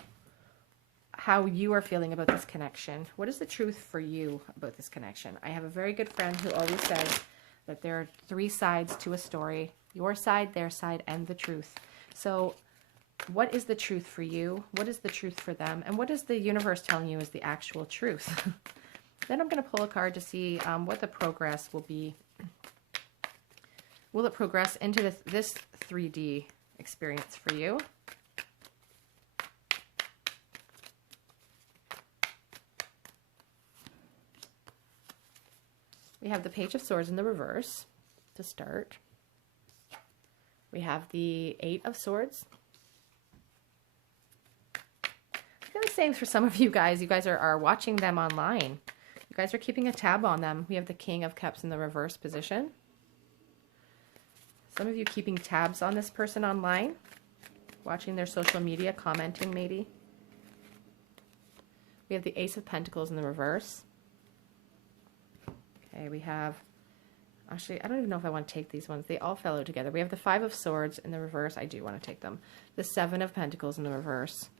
how you are feeling about this connection. What is the truth for you about this connection? I have a very good friend who always says that there are 3 sides to a story: your side, their side, and the truth. So what is the truth for you? What is the truth for them? And what is the universe telling you is the actual truth? Then I'm going to pull a card to see what the progress will be. Will it progress into this 3D experience for you? We have the Page of Swords in the reverse to start. We have the 8 of Swords. I'm going to say for some of you guys are watching them online. You guys are keeping a tab on them. We have the King of Cups in the reverse position. Some of you keeping tabs on this person online, watching their social media, commenting maybe. We have the Ace of Pentacles in the reverse. Okay, we have, actually, I don't even know if I want to take these ones. They all fell out together. We have the 5 of Swords in the reverse. I do want to take them. The 7 of Pentacles in the reverse.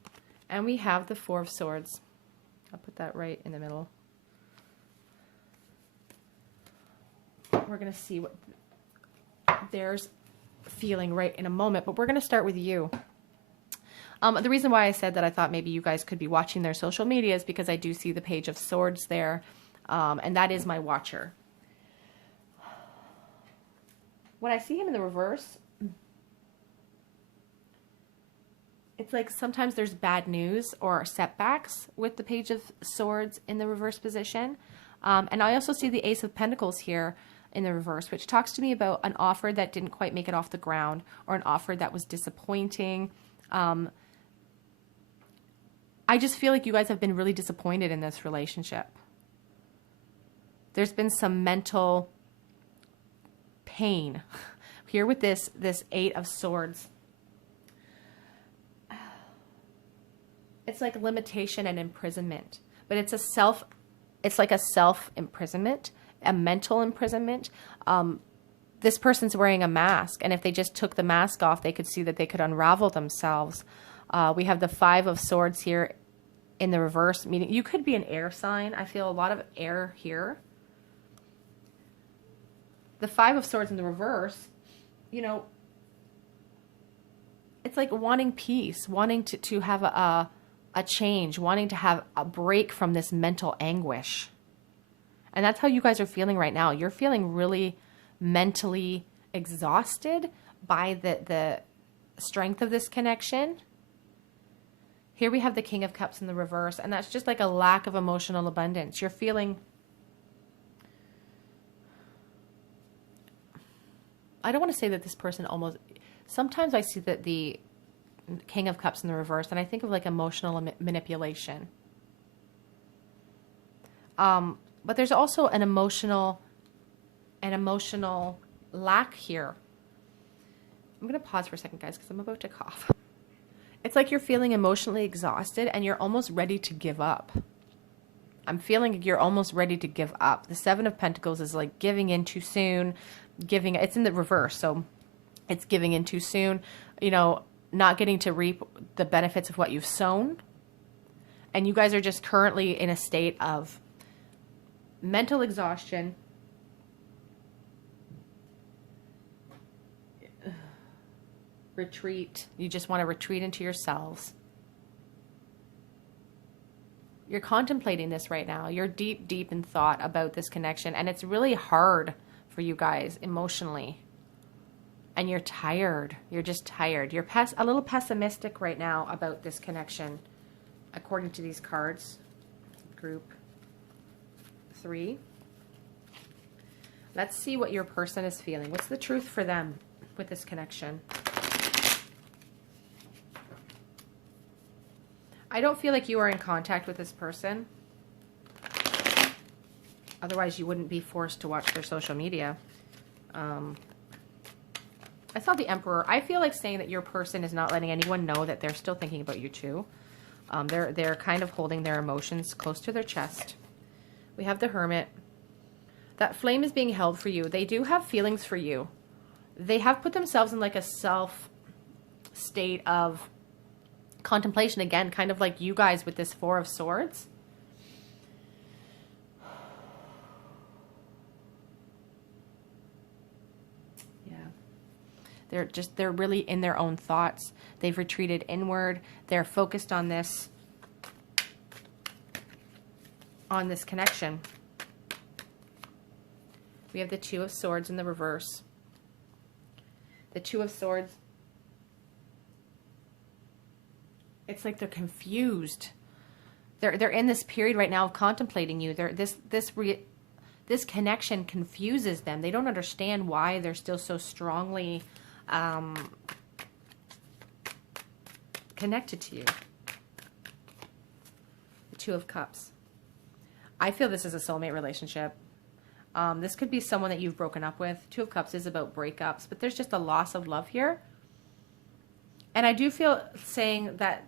And we have the 4 of Swords. I'll put that right in the middle. We're going to see what there's feeling right in a moment, but we're going to start with you. The reason why I said that I thought maybe you guys could be watching their social media is because I do see the Page of Swords there, and that is my watcher. When I see him in the reverse, it's like sometimes there's bad news or setbacks with the Page of Swords in the reverse position. And I also see the Ace of Pentacles here in the reverse, which talks to me about an offer that didn't quite make it off the ground, or an offer that was disappointing. I just feel like you guys have been really disappointed in this relationship. There's been some mental pain here with this 8 of Swords. It's like limitation and imprisonment, but it's It's like a self-imprisonment, a mental imprisonment. This person's wearing a mask, and if they just took the mask off, they could see that they could unravel themselves. We have the Five of Swords here in the reverse, meaning you could be an air sign. I feel a lot of air here. The Five of Swords in the reverse, you know, it's like wanting peace, wanting to have a change, wanting to have a break from this mental anguish. And that's how you guys are feeling right now. You're feeling really mentally exhausted by the strength of this connection. Here we have the King of Cups in the reverse, and that's just like a lack of emotional abundance. You're feeling, I don't want to say that this person almost, sometimes I see that the King of Cups in the reverse, and I think of like emotional manipulation. But there's also an emotional lack here. I'm going to pause for a second, guys, because I'm about to cough. It's like you're feeling emotionally exhausted and you're almost ready to give up. I'm feeling like you're almost ready to give up. The Seven of Pentacles is like giving in too soon. It's in the reverse, so it's giving in too soon. You know, not getting to reap the benefits of what you've sown. And you guys are just currently in a state of mental exhaustion. Retreat. You just want to retreat into yourselves. You're contemplating this right now. You're deep, deep in thought about this connection. And it's really hard for you guys emotionally. And you're tired. You're just tired. You're a little pessimistic right now about this connection, according to these cards. Group 3. Let's see what your person is feeling. What's the truth for them with this connection? I don't feel like you are in contact with this person. Otherwise, you wouldn't be forced to watch their social media. I saw the Emperor. I feel like saying that your person is not letting anyone know that they're still thinking about you too. They're kind of holding their emotions close to their chest. We have the Hermit. That flame is being held for you. They do have feelings for you. They have put themselves in like a self state of contemplation again, kind of like you guys with this Four of Swords. Yeah. They're really in their own thoughts. They've retreated inward. They're focused on this connection. We have the Two of Swords in the reverse. The Two of Swords, it's like they're confused. They're in this period right now of contemplating you. This connection confuses them. They don't understand why they're still so strongly connected to you. The Two of Cups. I feel this is a soulmate relationship. This could be someone that you've broken up with. Two of Cups is about breakups, but there's just a loss of love here. And I do feel saying that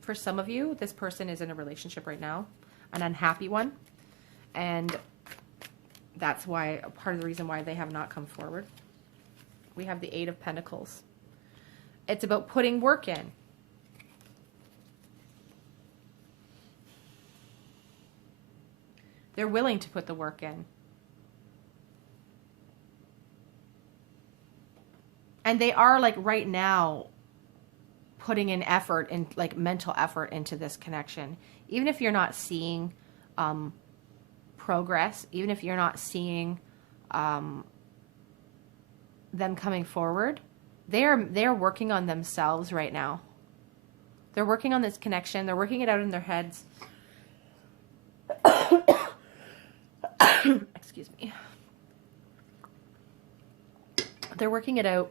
for some of you, this person is in a relationship right now, an unhappy one. And that's why, part of the reason why they have not come forward. We have the Eight of Pentacles. It's about putting work in. They're willing to put the work in. And they are like right now putting in effort and like mental effort into this connection. Even if you're not seeing progress, even if you're not seeing them coming forward, they're working on themselves right now. They're working on this connection. They're working it out in their heads. Excuse me. They're working it out,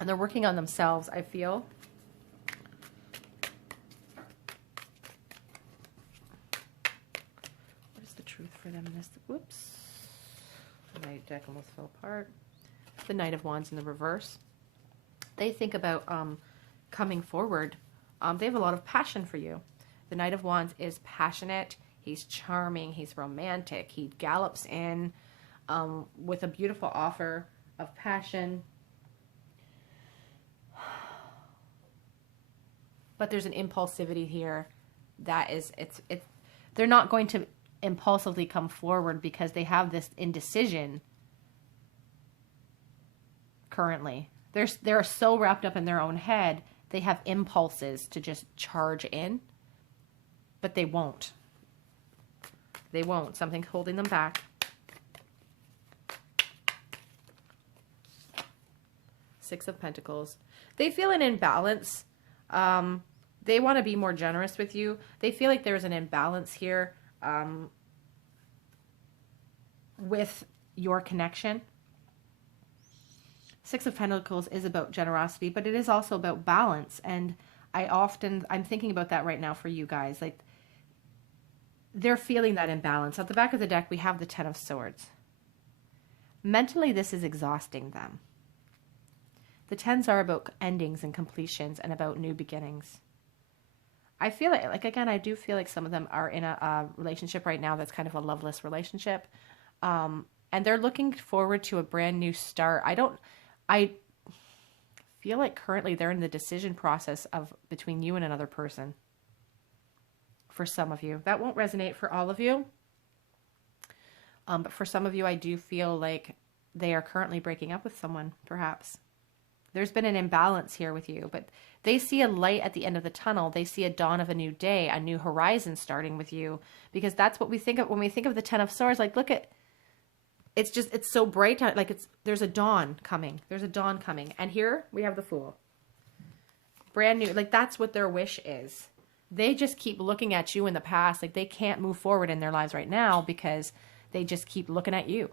and they're working on themselves, I feel. What is the truth for them in this? Whoops. My deck almost fell apart. The Knight of Wands in the reverse. They think about coming forward. They have a lot of passion for you. The Knight of Wands is passionate. He's charming. He's romantic. He gallops in with a beautiful offer of passion. But there's an impulsivity here that is, they're not going to impulsively come forward because they have this indecision currently. They're so wrapped up in their own head, they have impulses to just charge in, but they won't. They won't. Something's holding them back. Six of Pentacles. They feel an imbalance. They want to be more generous with you. They feel like there's an imbalance here with your connection. Six of Pentacles is about generosity, but it is also about balance. And I'm thinking about that right now for you guys. Like, they're feeling that imbalance. At the back of the deck, we have the Ten of Swords. Mentally, this is exhausting them. The tens are about endings and completions and about new beginnings. I feel like again, I do feel like some of them are in a relationship right now that's kind of a loveless relationship. And they're looking forward to a brand new start. I feel like currently they're in the decision process of between you and another person. For some of you. That won't resonate for all of you. But for some of you, I do feel like they are currently breaking up with someone, perhaps. There's been an imbalance here with you, but they see a light at the end of the tunnel. They see a dawn of a new day, a new horizon starting with you, because that's what we think of when we think of the Ten of Swords. Like, look at, it's so bright. Like, there's a dawn coming. There's a dawn coming. And here we have the Fool. Brand new. Like, that's what their wish is. They just keep looking at you in the past. Like, they can't move forward in their lives right now because they just keep looking at you.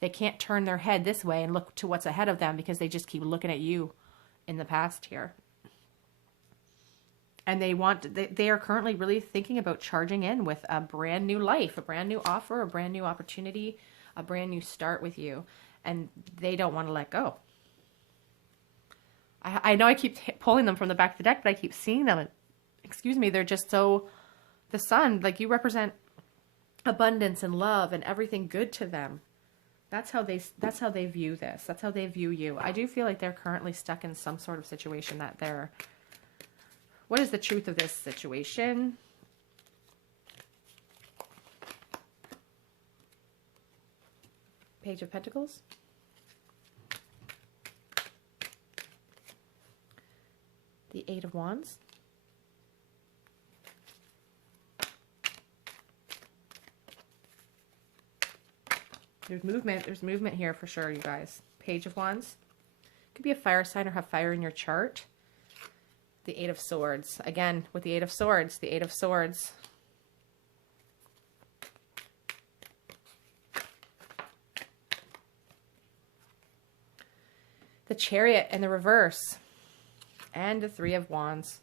They can't turn their head this way and look to what's ahead of them because they just keep looking at you in the past here. And they are currently really thinking about charging in with a brand new life, a brand new offer, a brand new opportunity, a brand new start with you. And they don't want to let go. I know I keep pulling them from the back of the deck, but I keep seeing them. Excuse me, they're just so, the sun, like, you represent abundance and love and everything good to them. That's how they view this. That's how they view you. I do feel like they're currently stuck in some sort of situation that they're, what is the truth of this situation? Page of Pentacles. The Eight of Wands. There's movement. There's movement here for sure, you guys. Page of Wands. Could be a fire sign or have fire in your chart. The Eight of Swords. Again, with the Eight of Swords. The Eight of Swords. The Chariot in the reverse. And the Three of Wands.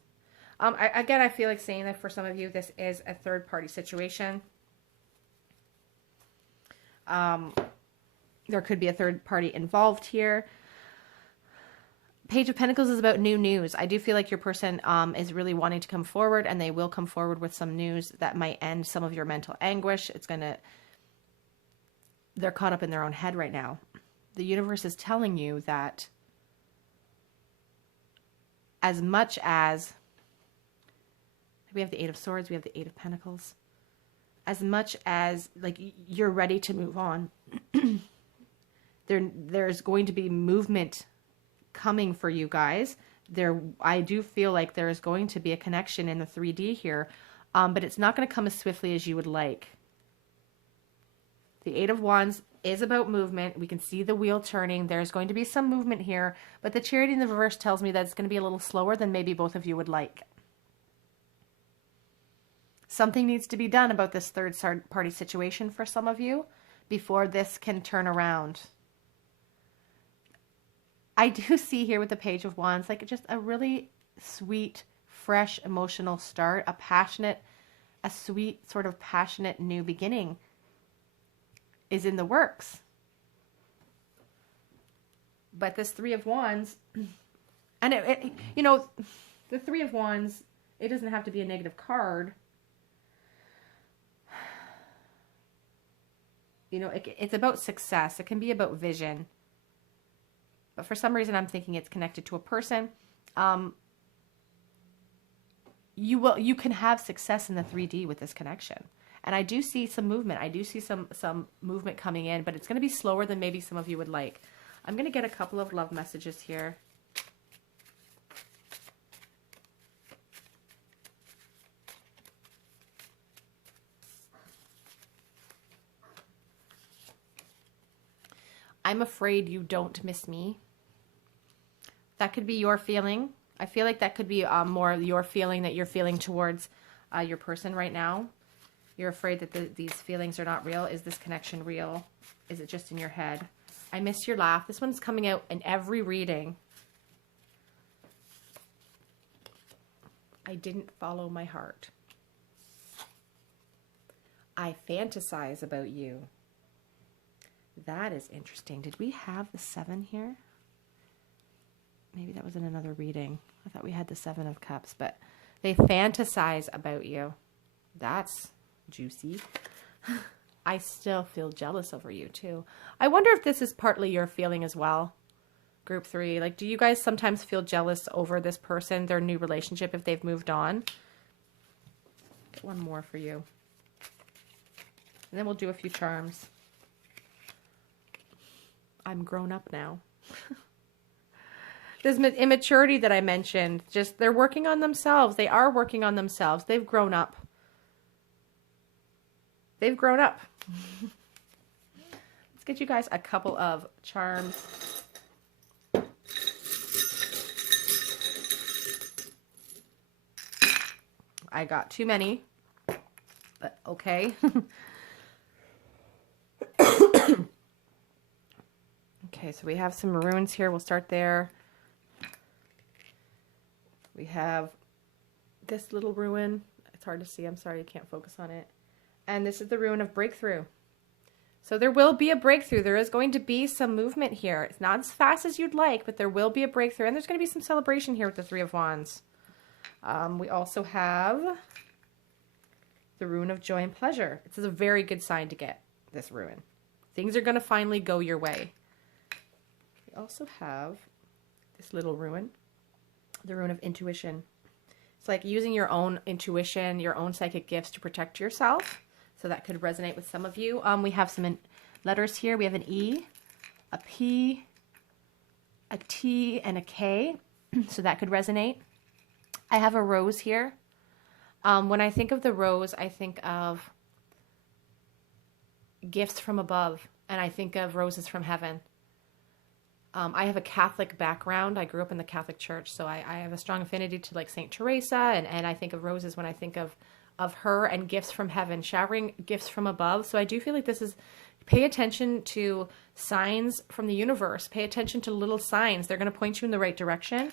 I feel like saying that for some of you, this is a third-party situation. There could be a third party involved here. Page of Pentacles is about new news. I do feel like your person is really wanting to come forward, and they will come forward with some news that might end some of your mental anguish. They're caught up in their own head right now. The universe is telling you that as much as we have the Eight of Swords, we have the Eight of Pentacles. As much as, like, you're ready to move on, there's going to be movement coming for you guys. I do feel like there is going to be a connection in the 3D here, but it's not going to come as swiftly as you would like. The Eight of Wands is about movement. We can see the wheel turning. There's going to be some movement here, but the Chariot in the reverse tells me that it's going to be a little slower than maybe both of you would like. Something needs to be done about this third-party situation for some of you before this can turn around. I do see here with the Page of Wands, like, just a really sweet, fresh, emotional start, a sweet, sort of passionate new beginning is in the works. But this Three of Wands, and the Three of Wands, it doesn't have to be a negative card. You know, it's about success. It can be about vision. But for some reason, I'm thinking it's connected to a person. You can have success in the 3D with this connection. And I do see some movement. I do see some movement coming in, but it's going to be slower than maybe some of you would like. I'm going to get a couple of love messages here. I'm afraid you don't miss me. That could be your feeling. I feel like that could be more your feeling that you're feeling towards your person right now. You're afraid that these feelings are not real. Is this connection real? Is it just in your head? I miss your laugh. This one's coming out in every reading. I didn't follow my heart. I fantasize about you. That is interesting. Did we have the 7 here? Maybe that was in another reading. I thought we had the 7 of Cups, but they fantasize about you. That's juicy. I still feel jealous over you too. I wonder if this is partly your feeling as well. Group 3, like, do you guys sometimes feel jealous over this person, their new relationship, if they've moved on? Get one more for you. And then we'll do a few charms. I'm grown up now. This immaturity that I mentioned, just they're working on themselves. They are working on themselves. They've grown up. They've grown up. Let's get you guys a couple of charms. I got too many, but okay. Okay, so we have some maroons here. We'll start there. We have this little ruin. It's hard to see. I'm sorry, I can't focus on it. And this is the ruin of breakthrough. So there will be a breakthrough. There is going to be some movement here. It's not as fast as you'd like, but there will be a breakthrough. And there's going to be some celebration here with the 3 of Wands. We also have the ruin of joy and pleasure. This is a very good sign to get this ruin. Things are going to finally go your way. We also have this little ruin, the ruin of intuition. It's like using your own intuition, your own psychic gifts to protect yourself. So that could resonate with some of you. We have some letters here. We have an E, a P, a T, and a K. So that could resonate. I have a rose here. When I think of the rose, I think of gifts from above, and I think of roses from heaven. I have a Catholic background. I grew up in the Catholic Church, so I have a strong affinity to like Saint Teresa, and I think of roses when I think of her and gifts from heaven, showering gifts from above. So I do feel like this is, pay attention to signs from the universe. Pay attention to little signs. They're going to point you in the right direction.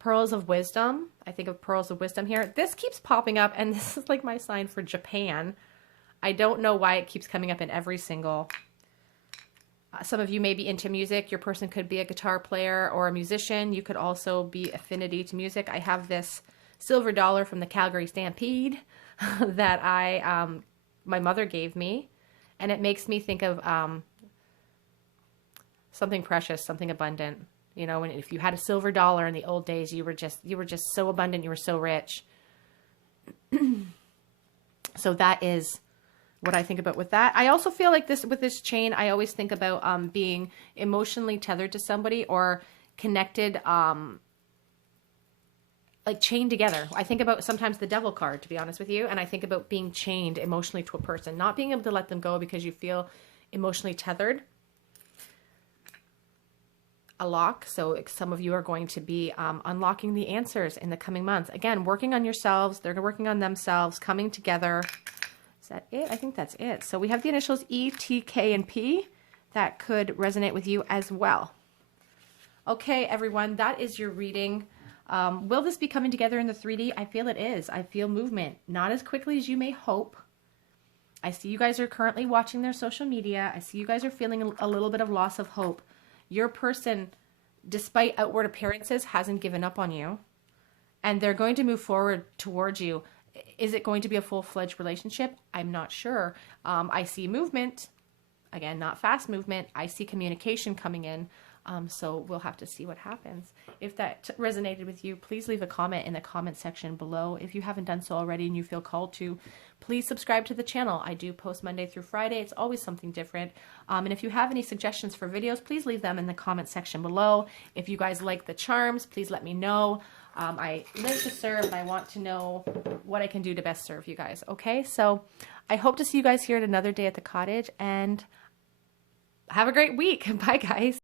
Pearls of wisdom. I think of pearls of wisdom here. This keeps popping up, and this is like my sign for Japan. I don't know why it keeps coming up in every single... some of you may be into music. Your person could be a guitar player or a musician. You could also be affinity to music. I have this silver dollar from the Calgary Stampede that my mother gave me, and it makes me think of something precious, something abundant. You know, if you had a silver dollar in the old days, you were just so abundant. You were so rich. So that is what I think about with that. I also feel like with this chain, I always think about being emotionally tethered to somebody or connected, like chained together. I think about sometimes the devil card, to be honest with you, and I think about being chained emotionally to a person, not being able to let them go because you feel emotionally tethered. A lock. So some of you are going to be unlocking the answers in the coming months. Again, working on yourselves. They're working on themselves, coming together. Is that it? I think that's it. So we have the initials E, T, K, and P. That could resonate with you as well. Okay, everyone, that is your reading. Will this be coming together in the 3D? I feel it is. I feel movement. Not as quickly as you may hope. I see you guys are currently watching their social media. I see you guys are feeling a little bit of loss of hope. Your person, despite outward appearances, hasn't given up on you. And they're going to move forward towards you. Is it going to be a full-fledged relationship? I'm not sure. I see movement. again, not fast movement. I see communication coming in. So we'll have to see what happens. If that resonated with you, please leave a comment in the comment section below. If you haven't done so already and you feel called to, please subscribe to the channel. I do post Monday through Friday. It's always something different. And if you have any suggestions for videos, please leave them in the comment section below. If you guys like the charms, please let me know. I live to serve and I want to know what I can do to best serve you guys. Okay, so I hope to see you guys here at another day at the cottage, and have a great week. Bye, guys.